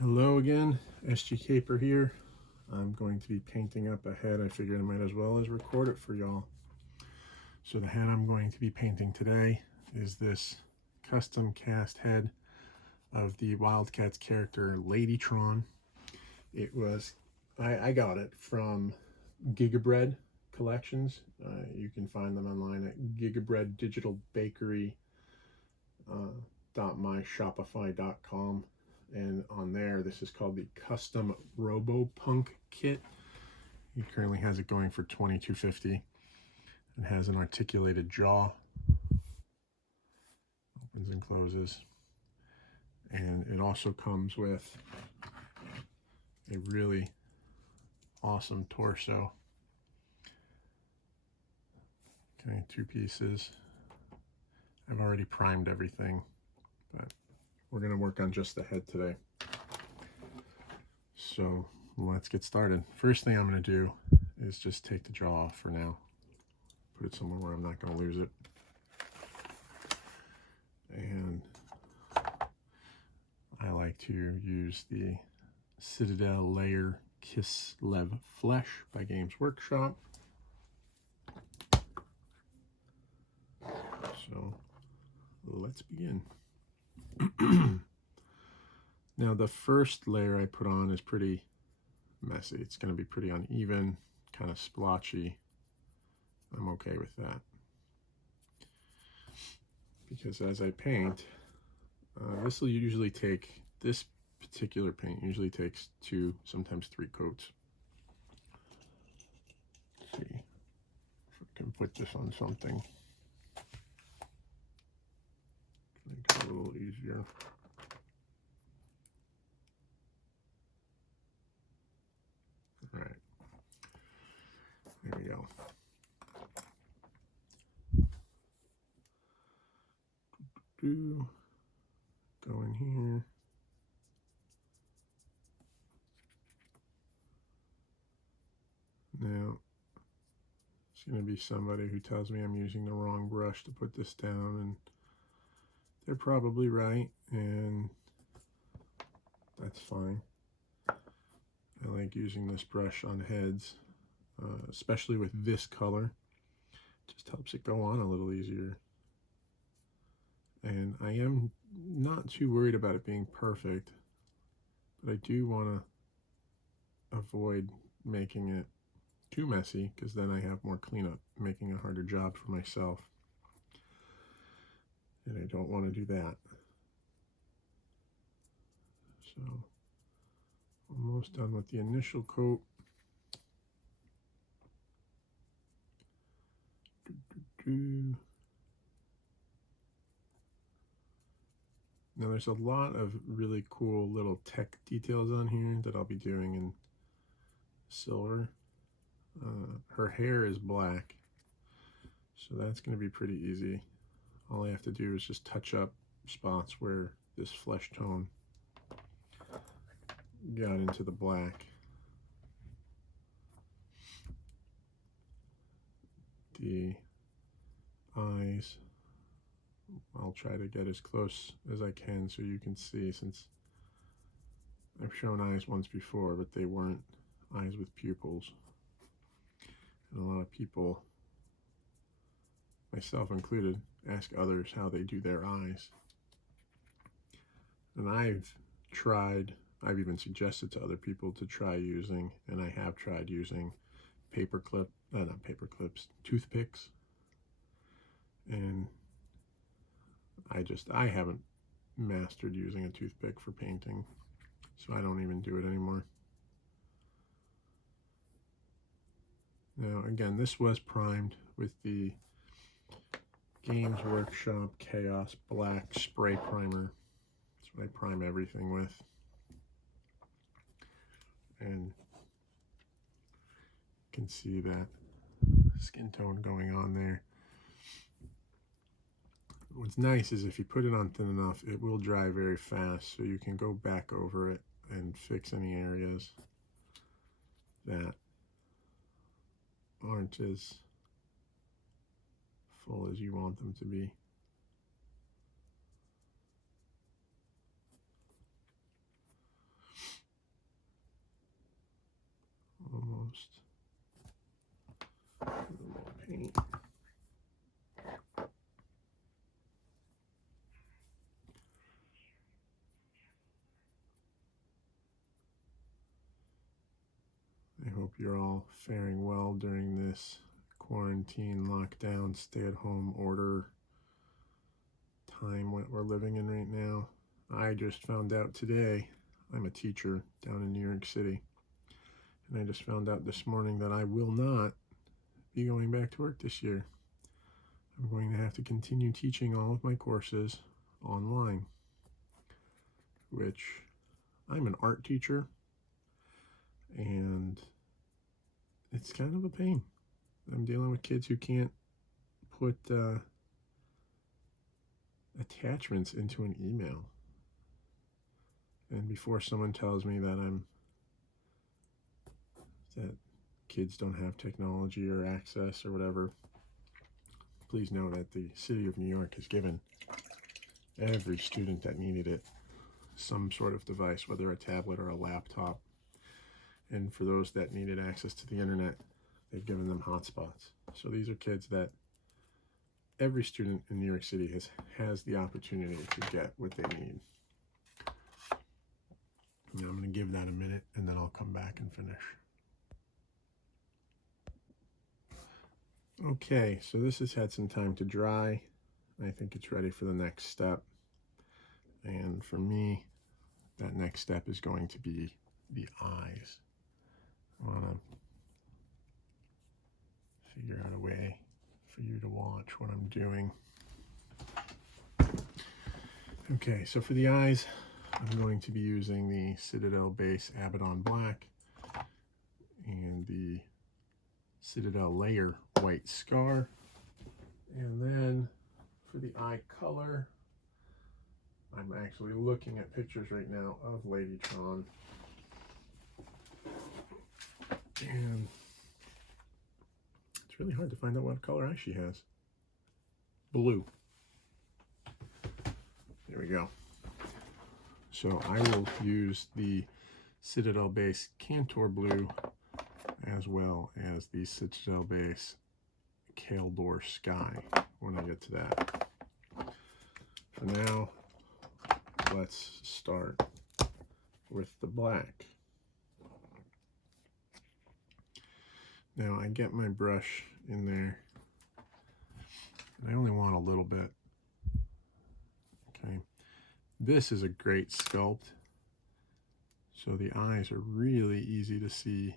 Hello again, SG Caper here. I'm going to be painting up a head. I figured I might as well as record it for y'all. So the head I'm going to be painting today is this custom cast head of the Wildcats character Ladytron. I got it from Giga Bread collections. You can find them online at Giga Bread Digital Bakery .myshopify.com. And on there, this is called the Custom Robo-Punk Kit. He currently has it going for $22.50. It has an articulated jaw, opens and closes, and it also comes with a really awesome torso. Okay, 2 pieces. I've already primed everything, but we're going to work on just the head today. So let's get started. First thing I'm going to do is just take the jaw off for now. Put it somewhere where I'm not going to lose it. And I like to use the Citadel Layer Kislev Flesh by Games Workshop. So let's begin. Now the first layer I put on is pretty messy. It's going to be pretty uneven, kind of splotchy. I'm okay with that, because as I paint, this particular paint usually takes 2, sometimes 3 coats. Let's see if I can put this on something. Make it a little easier. All right, there we go. Go in here. Now, it's going to be somebody who tells me I'm using the wrong brush to put this down, and they're probably right, and that's fine. I like using this brush on heads, especially with this color. It just helps it go on a little easier. And I am not too worried about it being perfect, but I do want to avoid making it too messy, because then I have more cleanup, making a harder job for myself. And I don't want to do that. So, almost done with the initial coat. Now there's a lot of really cool little tech details on here that I'll be doing in silver. Her hair is black, so that's going to be pretty easy. All I have to do is just touch up spots where this flesh tone got into the black. The eyes, I'll try to get as close as I can so you can see, since I've shown eyes once before, but they weren't eyes with pupils. And a lot of people, myself included, ask others how they do their eyes. And I've even suggested to other people to try using, and I have tried using toothpicks. And I haven't mastered using a toothpick for painting, so I don't even do it anymore. Now again, this was primed with the Games Workshop Chaos Black Spray Primer. That's what I prime everything with. And you can see that skin tone going on there. What's nice is if you put it on thin enough, it will dry very fast, so you can go back over it and fix any areas that aren't as full as you want them to be. Almost. A little more paint. I hope you're all faring well during this quarantine, lockdown, stay-at-home order time what we're living in right now. I just found out today, I'm a teacher down in New York City, and I just found out this morning that I will not be going back to work this year. I'm going to have to continue teaching all of my courses online, which I'm an art teacher, and it's kind of a pain. I'm dealing with kids who can't put attachments into an email. And before someone tells me that kids don't have technology or access or whatever, please know that the city of New York has given every student that needed it some sort of device, whether a tablet or a laptop. And for those that needed access to the internet, they've given them hotspots. So these are kids that every student in New York City has the opportunity to get what they need. Now I'm going to give that a minute, and then I'll come back and finish. Okay, so this has had some time to dry. I think it's ready for the next step. And for me, that next step is going to be the eyes. I want to figure out a way for you to watch what I'm doing. Okay, so for the eyes, I'm going to be using the Citadel Base Abaddon Black and the Citadel Layer White Scar. And then for the eye color, I'm actually looking at pictures right now of Ladytron. And it's really hard to find out what color eye she has. Blue. There we go. So I will use the Citadel Base Cantor Blue as well as the Citadel Base Caldor Sky when I get to that. For now, let's start with the black. Now I get my brush in there, and I only want a little bit. Okay, this is a great sculpt, so the eyes are really easy to see.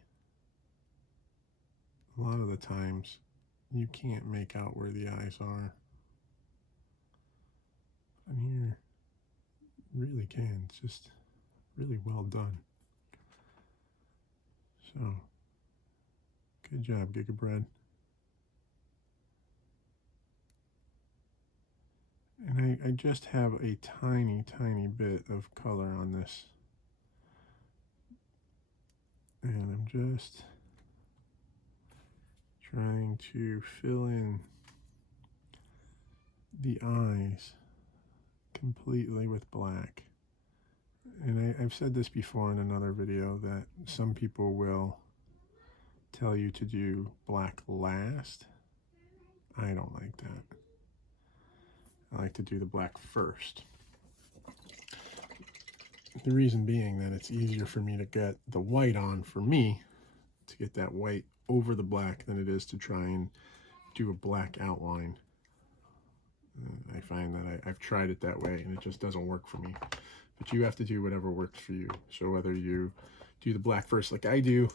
A lot of the times you can't make out where the eyes are, and here really can. It's just really well done. So good job, Giga Bread. And I just have a tiny bit of color on this. And I'm just trying to fill in the eyes completely with black. And I've said this before in another video that some people will tell you to do black last. I don't like that. I like to do the black first. The reason being that it's easier for me to get the white on, for me, to get that white over the black than it is to try and do a black outline. I find that I've tried it that way and it just doesn't work for me. But you have to do whatever works for you. So whether you do the black first like I do,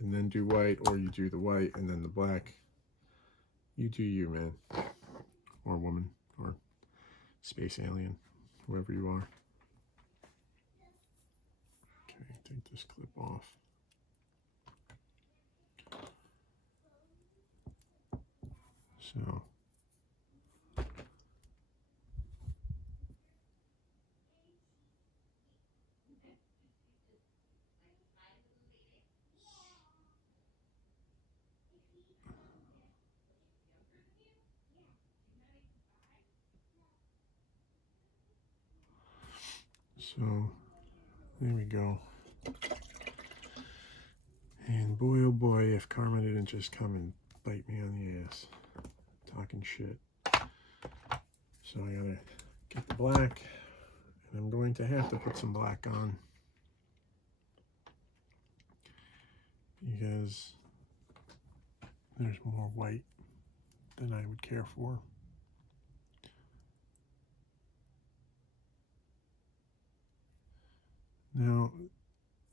and then do white, or you do the white and then the black, you do you, man. Or woman, or space alien, whoever you are. Okay, take this clip off. So there we go. And boy, oh boy, if Karma didn't just come and bite me on the ass, talking shit. So I gotta get the black, and I'm going to have to put some black on because there's more white than I would care for. Now,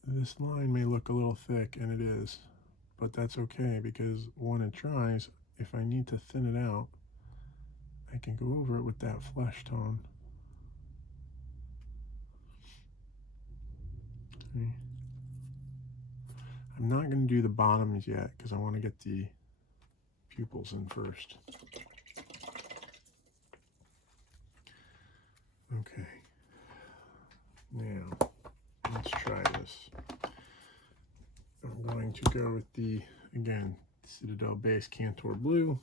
this line may look a little thick, and it is, but that's okay because when it dries, if I need to thin it out, I can go over it with that flesh tone. Okay. I'm not going to do the bottoms yet because I want to get the pupils in first. Okay. Now, let's try this. I'm going to go with the, again, Citadel Base Cantor Blue.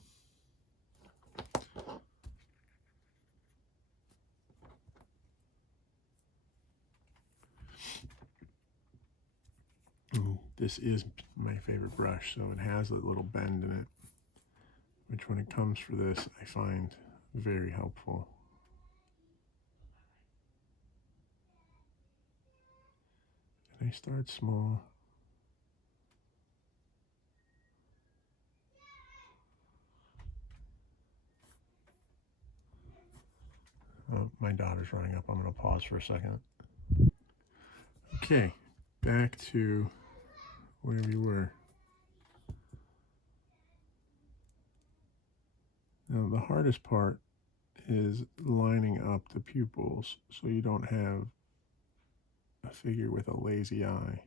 And this is my favorite brush, so it has a little bend in it, which when it comes for this, I find very helpful. And I start small. Oh, my daughter's running up. I'm going to pause for a second. Okay, back to where we were. Now, the hardest part is lining up the pupils so you don't have a figure with a lazy eye.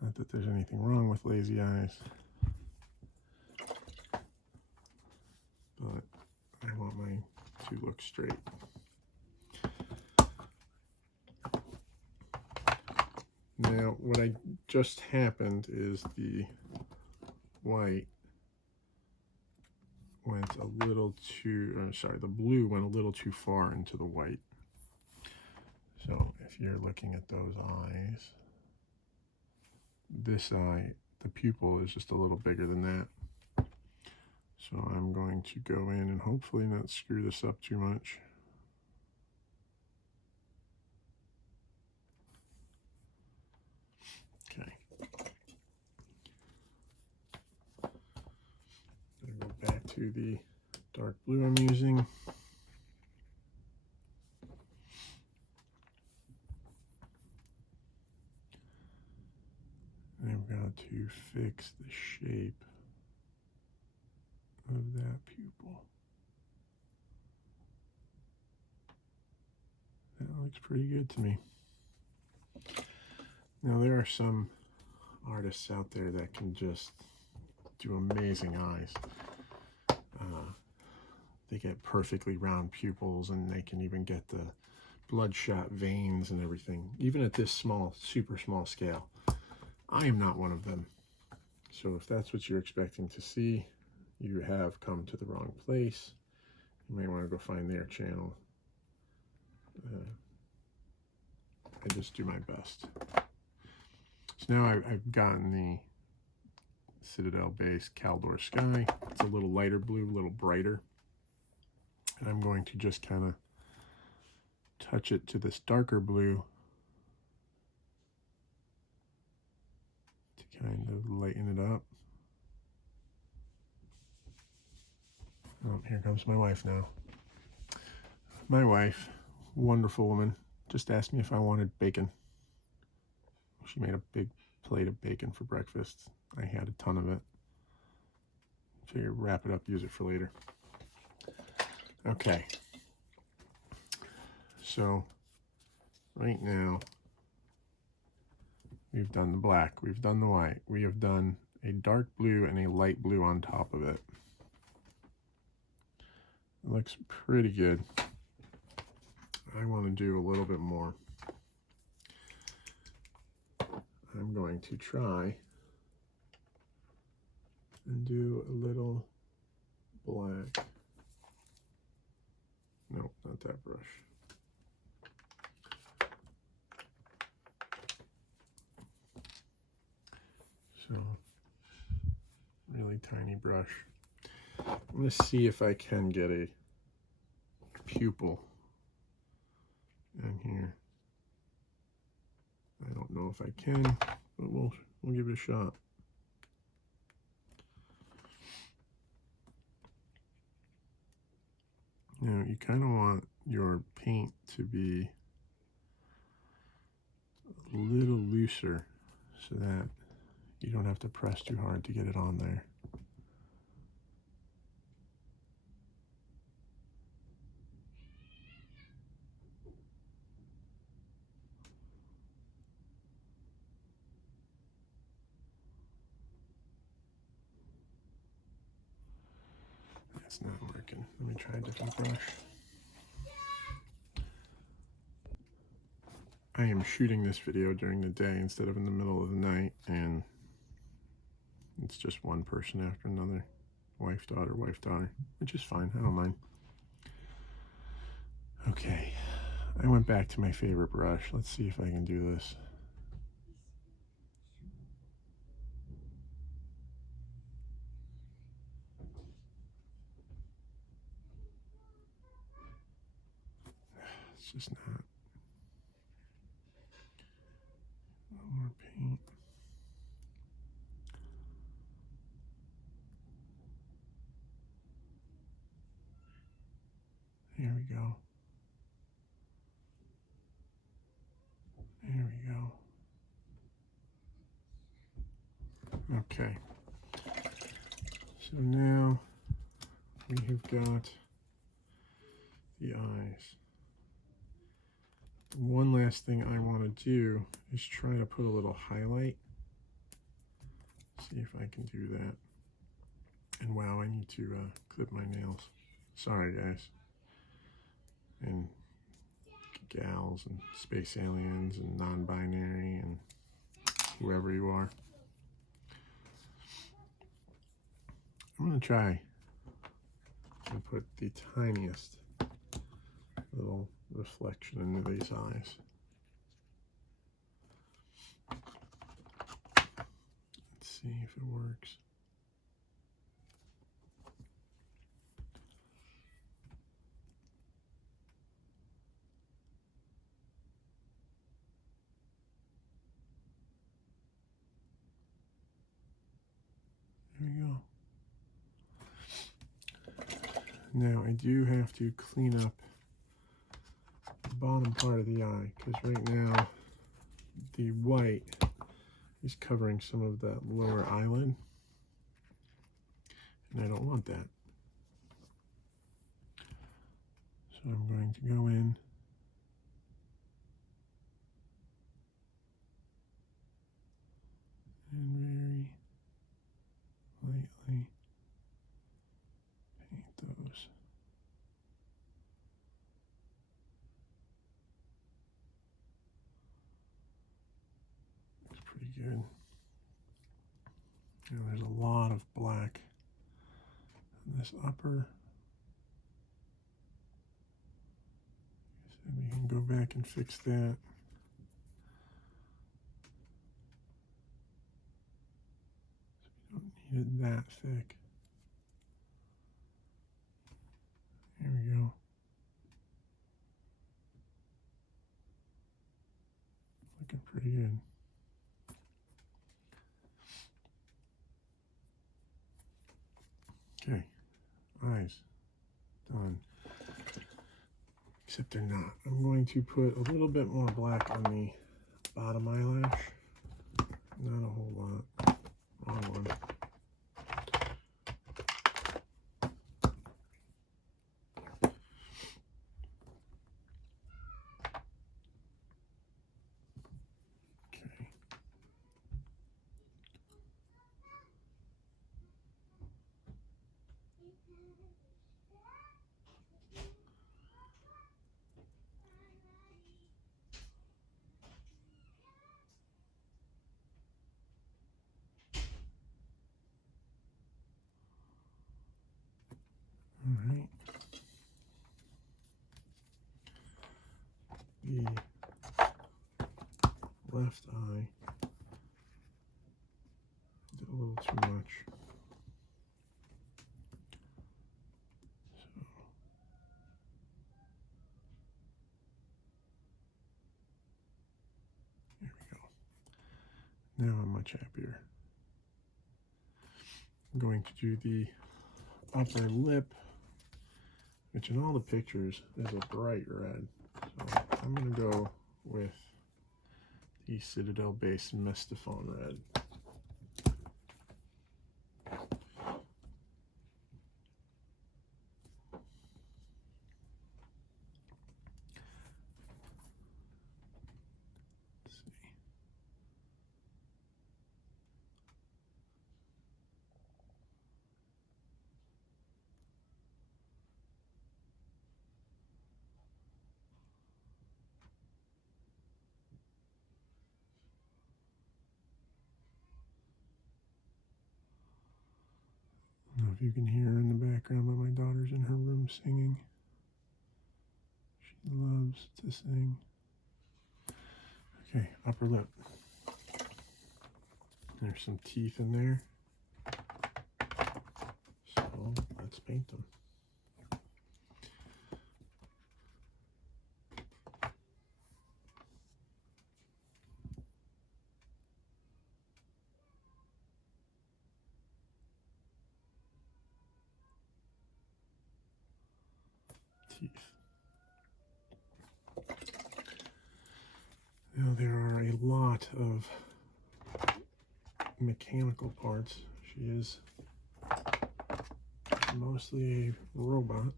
Not that there's anything wrong with lazy eyes, but I want mine to look straight. Now, what I just happened is the white went a little too, the blue went a little too far into the white. So if you're looking at those eyes, this eye, the pupil is just a little bigger than that. So I'm going to go in and hopefully not screw this up too much. Okay. I'm going to go back to the dark blue I'm using. And I've got to fix the shape of that pupil. That looks pretty good to me. Now there are some artists out there that can just do amazing eyes. They get perfectly round pupils and they can even get the bloodshot veins and everything, even at this small, super small scale. I am not one of them. So if that's what you're expecting to see, you have come to the wrong place. You may want to go find their channel. I just do my best. So now I've gotten the Citadel Base Caldor Sky. It's a little lighter blue, a little brighter. And I'm going to just kind of touch it to this darker blue to kind of lighten it up. Oh, here comes my wife now. My wife, wonderful woman, just asked me if I wanted bacon. She made a big plate of bacon for breakfast. I had a ton of it. Figured wrap it up, use it for later. Okay. So right now we've done the black, we've done the white, we have done a dark blue and a light blue on top of it. It looks pretty good. I want to do a little bit more. I'm going to try and do a little black. Nope, not that brush. tiny brush. I'm going to see if I can get a pupil in here. I don't know if I can, but we'll give it a shot. Now you kind of want your paint to be a little looser so that you don't have to press too hard to get it on there. That's not working. Let me try a different brush. I am shooting this video during the day instead of in the middle of the night, and it's just one person after another. Wife, daughter, which is fine. I don't mind. Okay, I went back to my favorite brush. Let's see if I can do this. It's just not. More paint. There we go. There we go. Okay. So now we have got the eyes. One last thing I want to do is try to put a little highlight. See if I can do that. And wow, I need to clip my nails. Sorry, guys. And gals and space aliens and non-binary and whoever you are. I'm going to try and put the tiniest little reflection into these eyes. Let's see if it works. There we go. Now I do have to clean up the bottom part of the eye, because right now the white is covering some of that lower eyelid, and I don't want that. So I'm going to go in and very lightly paint those. Looks pretty good. Now there's a lot of black on this upper. So we can go back and fix that. So we don't need it that thick. There we go. Looking pretty good. Okay, eyes done. Except they're not. I'm going to put a little bit more black on the bottom eyelash. Not a whole lot. Wrong one. All right. The left eye did a little too much. Now I'm much happier. I'm going to do the upper lip, which in all the pictures is a bright red. So I'm going to go with the Citadel based Mestiphone red. I don't know if you can hear her in the background, but my daughter's in her room singing. She loves to sing. Okay, upper lip. There's some teeth in there. So let's paint them. Teeth. Now there are a lot of mechanical parts. She is mostly a robot.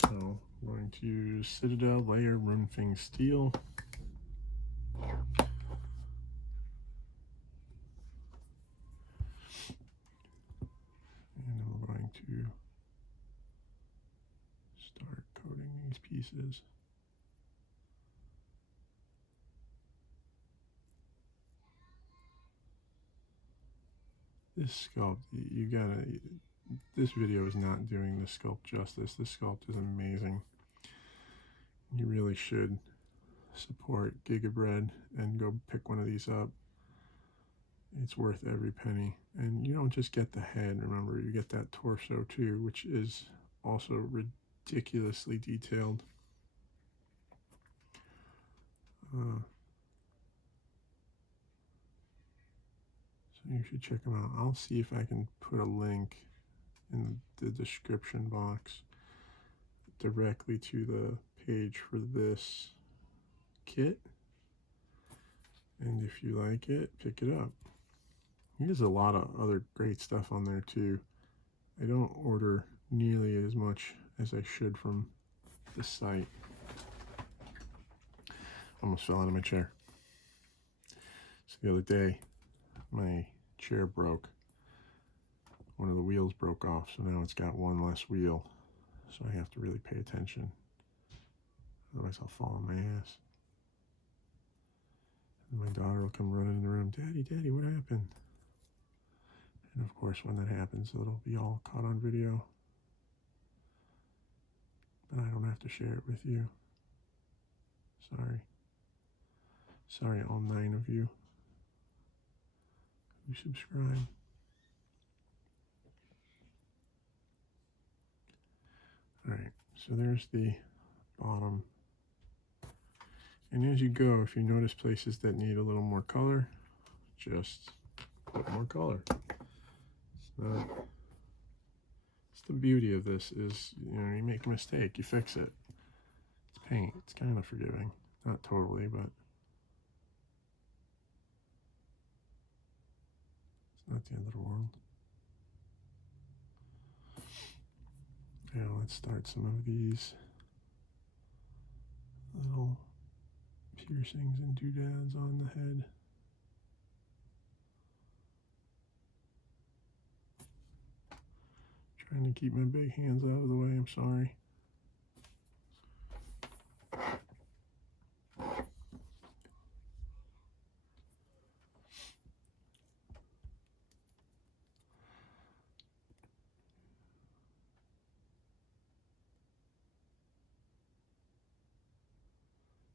So I'm going to use Citadel Layer Runefing Steel. And I'm going to start coating these pieces. This sculpt, you gotta, this video is not doing the sculpt justice. This sculpt is amazing. You really should support Giga Bread and go pick one of these up. It's worth every penny. And you don't just get the head, remember, you get that torso too, which is also ridiculously detailed. So you should check them out. I'll see if I can put a link in the description box directly to the page for this kit. And if you like it, pick it up. There's a lot of other great stuff on there too. I don't order nearly as much as I should from this site. Almost fell out of my chair. So the other day, my chair broke. One of the wheels broke off, so now it's got one less wheel. So I have to really pay attention. Otherwise I'll fall on my ass. And my daughter will come running in the room, Daddy, Daddy, what happened? And of course, when that happens, it'll be all caught on video. But I don't have to share it with you. Sorry. Sorry, all 9 of you who subscribe. Alright, so there's the bottom. And as you go, if you notice places that need a little more color, just put more color. It's the beauty of this is, you know, you make a mistake, you fix it. It's paint, it's kind of forgiving. Not totally, but it's not the end of the world. Now let's start some of these little piercings and doodads on the head. Trying to keep my big hands out of the way, I'm sorry.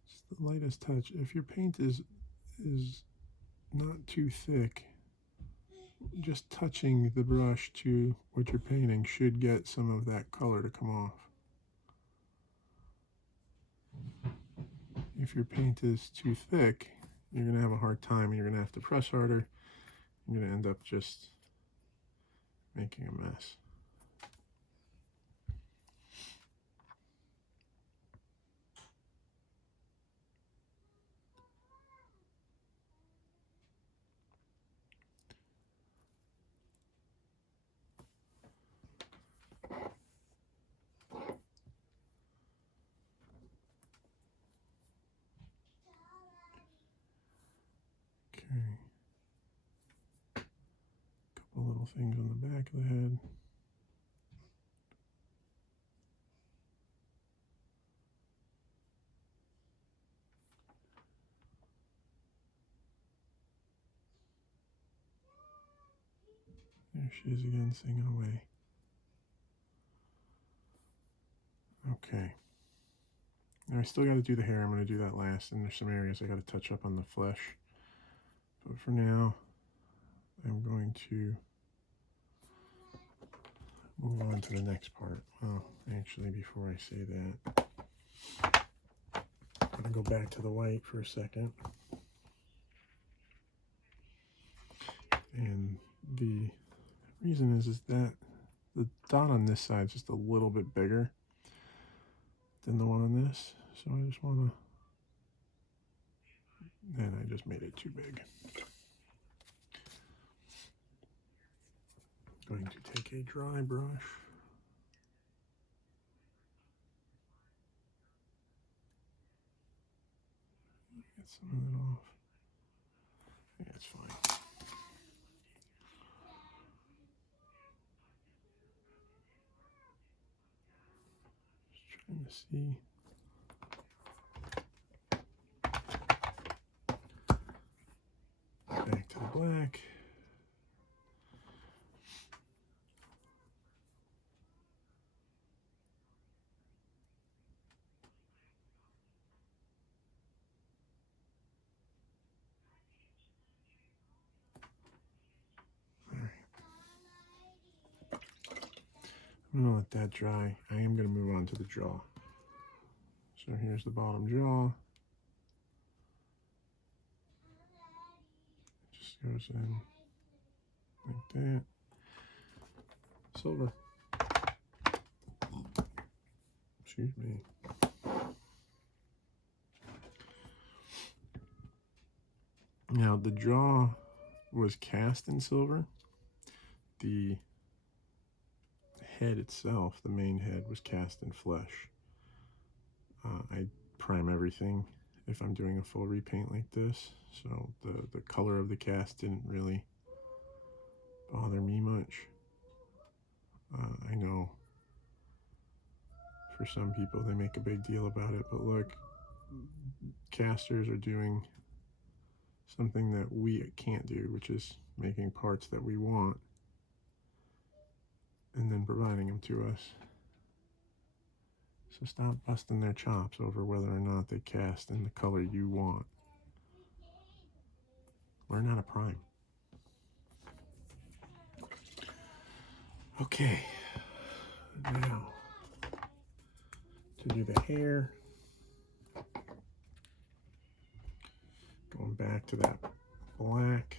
Just the lightest touch. If your paint is not too thick, just touching the brush to what you're painting should get some of that color to come off. If your paint is too thick, you're going to have a hard time and you're going to have to press harder. You're going to end up just making a mess. Okay. Couple little things on the back of the head. There she is again, singing away. Okay. Now I still got to do the hair. I'm going to do that last, and there's some areas I got to touch up on the flesh. But for now, I'm going to move on to the next part. Well, actually, before I say that, I'm going to go back to the white for a second. And the reason is that the dot on this side is just a little bit bigger than the one on this. So I just want to, and I just made it too big. Going to take a dry brush. Get some of that off. Yeah, it's fine. Just trying to see. Back to the black. I'm going to let that dry. I am going to move on to the jaw. So here's the bottom jaw. Just goes in like that. Silver. Excuse me. Now the jaw was cast in silver. The head itself, the main head, was cast in flesh. I prime everything if I'm doing a full repaint like this, so the color of the cast didn't really bother me much. I know for some people they make a big deal about it, but look, casters are doing something that we can't do, which is making parts that we want and then providing them to us. So stop busting their chops over whether or not they cast in the color you want. Learn how to prime. Okay, now to do the hair, going back to that black.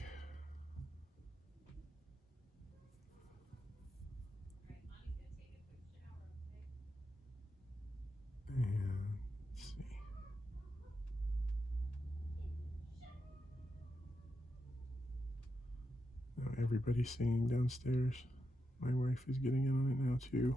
And let's see. Now everybody's singing downstairs. My wife is getting in on it now too.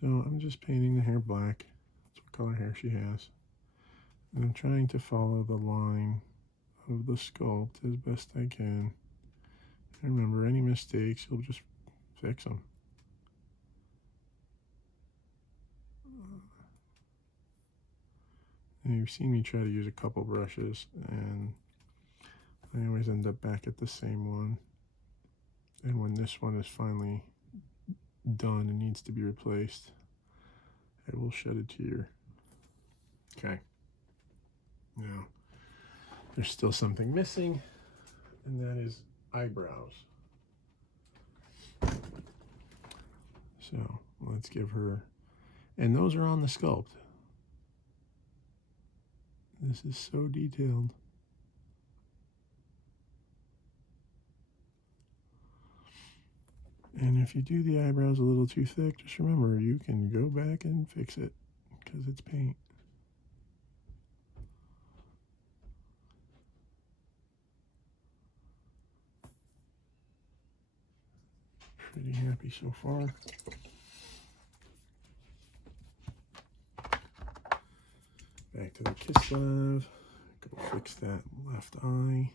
So I'm just painting the hair black. That's what color hair she has. And I'm trying to follow the line of the sculpt as best I can. And remember, any mistakes, you'll just fix them. And you've seen me try to use a couple brushes, and I always end up back at the same one. And when this one is finally done and needs to be replaced, I will shed a tear. Okay. Now, there's still something missing, and that is eyebrows. So let's give her, and those are on the sculpt. This is so detailed. And if you do the eyebrows a little too thick, just remember you can go back and fix it because it's paint. Pretty happy so far. Back to the Kislev. Go fix that left eye.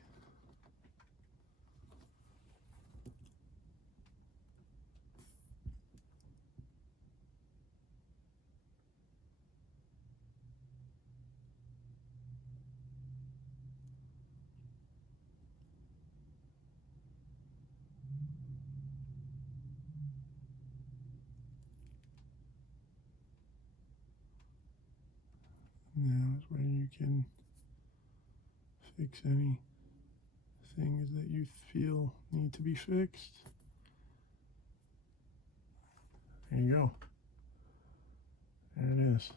Now is where you can fix any things that you feel need to be fixed. There you go. There it is.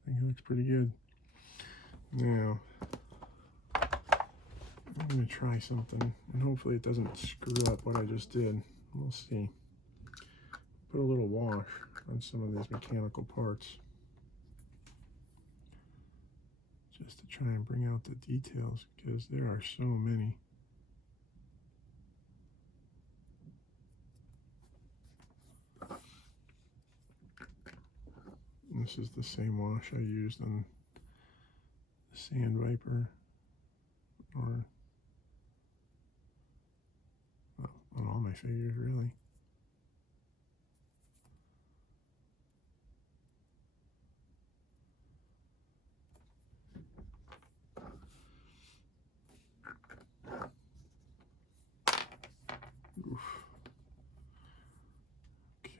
I think it looks pretty good. Now, I'm going to try something, and hopefully it doesn't screw up what I just did. We'll see. Put a little wash on some of these mechanical parts, just to try and bring out the details, because there are so many. And this is the same wash I used on the Sand Viper, or well, on all my figures really. Oof. Okay.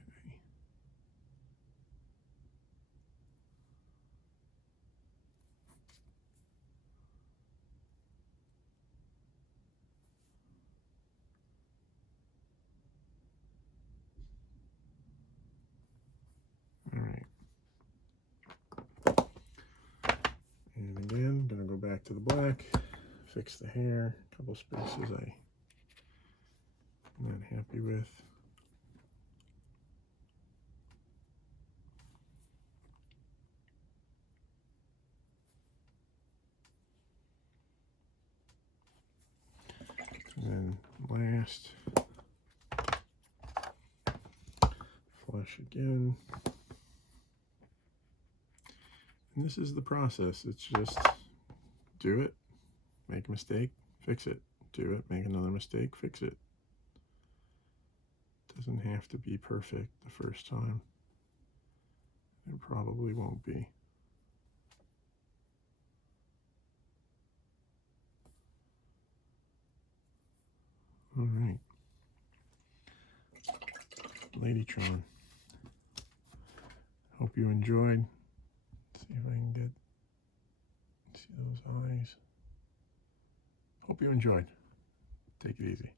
All right. And again, gonna go back to the black, fix the hair, a couple spaces I'm not happy with. And then last, flush again. And this is the process. It's just do it, make a mistake, fix it. Do it, make another mistake, fix it. Doesn't have to be perfect the first time. It probably won't be. All right. Ladytron. Hope you enjoyed. See if I can see those eyes. Hope you enjoyed. Take it easy.